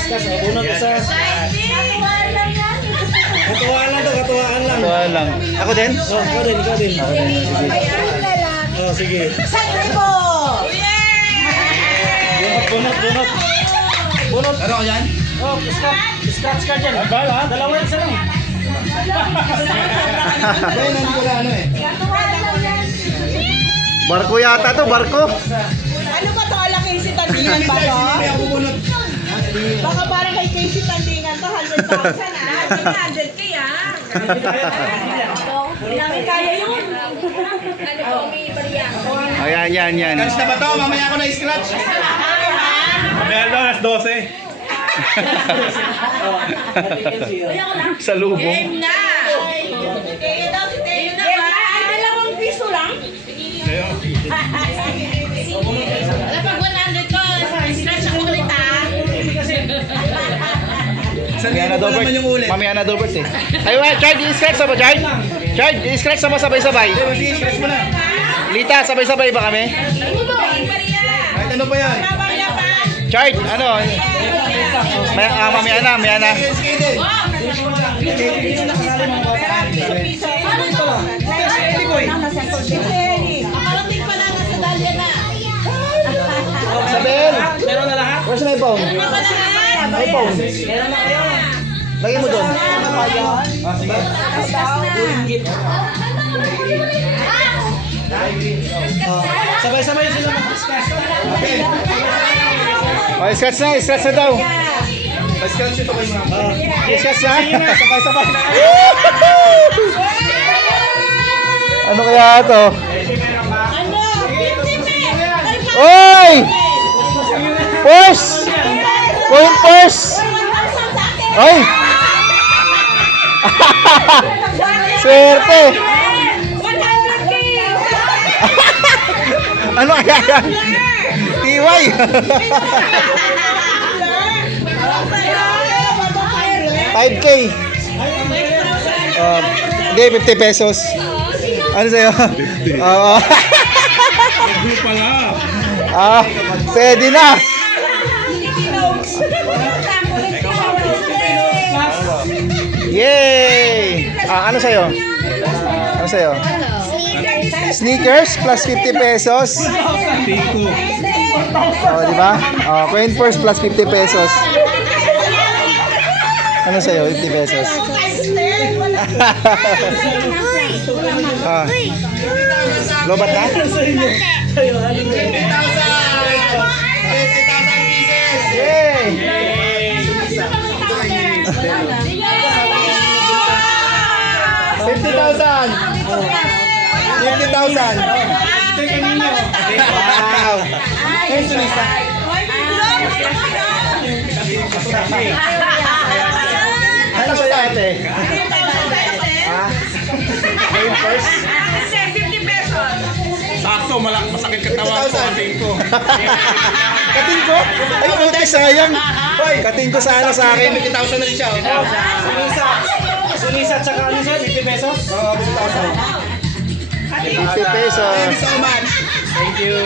Discuss. Bunot isa. Katuwaan lang to, katuwaan lang. Katuwaan lang. Ako din? Oh, ikaw din, ikaw din. Ako din. Sige. Oh, sige. Bunot, bunot. Bunot. Ano ka dyan? Oh, scratch ka dyan. Dalawa isa lang. Ayun, nandito na ano eh. Barko yata to, barko. Ano ba to? Ala Casey Tandingan ba to? May ako bunot. Baka parang kay Casey Tandingan to, 100,000 ah. 100K ah. Hindi namin kaya yun. Ano po, may bariyang. Ayan, yan. Scratch na ba to? Mamaya ako na-scratch. Mamaya lang, alas 12. Sa lubong. Game na! Game na! Ay, dalawang piso lang? Wala pag 100 ko, scratch ako ulit ah. Mamaya na Sanay pa Dobert. naman yung ulit. Mamaya na Dobert eh. Ay, wait, Chard, i-scratch na ba, Chard? Chard, i-scratch na mo sabay-sabay. Sige, scratch mo na. Lita, sabay-sabay ba kami? Kahit ano pa yan. Chard, ano? Mamaya na. Sige din. Nakarating pa lang sa dalya na. Sabel! Meron na lahat? Where's my phone? Ano ba lahat? My phone. Meron na kayo. Lagay mo doon. Sabay-sabay sila mag-discuss. Oh, scratch na daw. Scratch ito kayo mga. Scratch na. Sabay-sabay. Ano kaya to? Ano? 50 Oy! Purse! Coin purse! Ay! Swerte! 100K! Ano kaya yan? Tiway! 5K! Hindi, 50 pesos. Ano sa'yo? Oo. Pwede na! Yay! Ano sa'yo? Ano sa'yo? Sneakers plus 50 pesos. Oh, di ba? Oh, coin purse plus 50 pesos. Ano sa'yo? 50 pesos. Lobat na? 50,000 pieces! Yay! 50,000! 50,000! Wow! Ano sa'yo ate? Ha? Coin purse? 50 pesos. Sakto, masakit katawan ko. Kating ko. Kating ko? Ay, puti, sayang. Kating ko sana sa akin. 50,000 na rin siya. Sunisa at saka ano siya? 50 pesos? Oo, 50,000. 50 pesos. Mr. Oman. Thank you.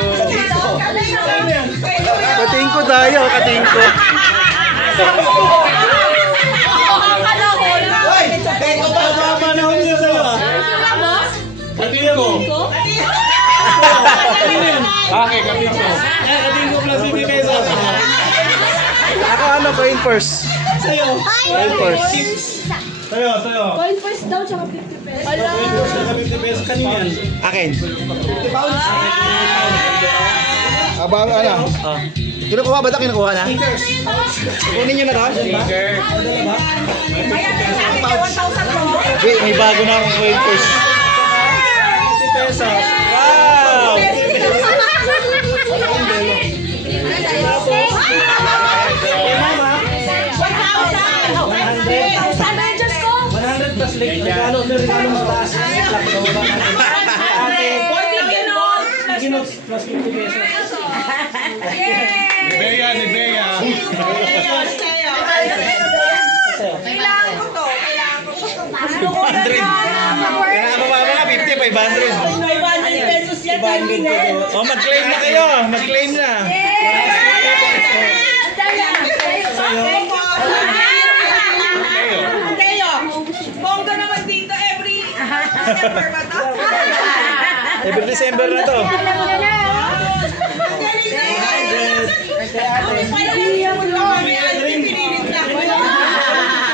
Kating ko tayo, kating ko. Hoy! Ito pa! Panahon niya sa'yo ah. Kating ko. Okay, kapit ko. Kating ko plus 50 pesos. Ako ano, coin purse. Sa'yo. Coin purse. Sa'yo. Coin first daw, tsaka 50 pesos. Ala! Pesos na 50 pesos. Kanino yan? Akin. Abang ano? Kinukuha ba ito? Kinukuha na? Kunin nyo na to? Kaya tayo sa akin, 1,000 mo. Wait, may bago na akong coin purse. 50 pesos. Wow! Regalo mo sa taas. Ginot plus 50 pesos. Bea, ni Bea. Kailangan ko to. Kailangan ko to. 200. Kaya mababa nga, 50, 500. 500 pesos yan. Oh, mag-claim na kayo. Mag-claim na. Ang dami. December ba to? Every December na to. Alam mo na, oh.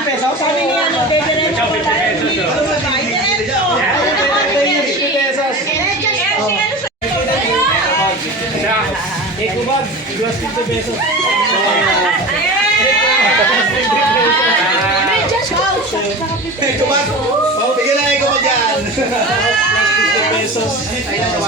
Pesos? Sabi niya, bebe na Eco bag, 50 pesos. Eko ba? Oh, bigyan na eko ba dyan? 50 pesos. Ayan,